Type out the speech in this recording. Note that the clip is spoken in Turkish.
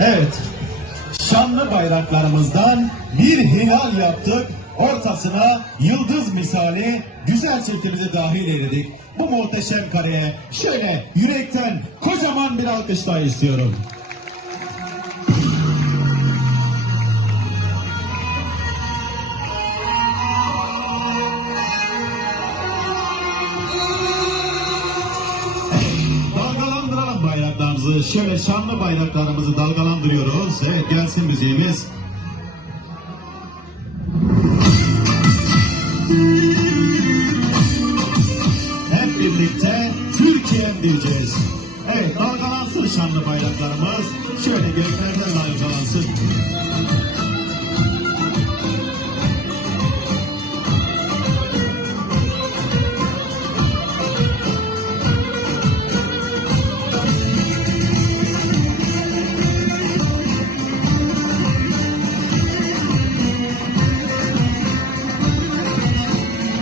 Evet, şanlı bayraklarımızdan bir hilal yaptık. Ortasına yıldız misali güzel çiftimizi dahil eyledik. Bu muhteşem kareye şöyle yürekten kocaman bir alkış daha istiyorum. Dalgalandıralım bayraklarımızı. Şöyle şanlı bayraklarımızı dalgalandırıyoruz. Evet, gelsin müziğimiz. Hep birlikte Türkiye'm diyeceğiz. Evet, dalgalansın şanlı bayraklarımız. Şöyle gökler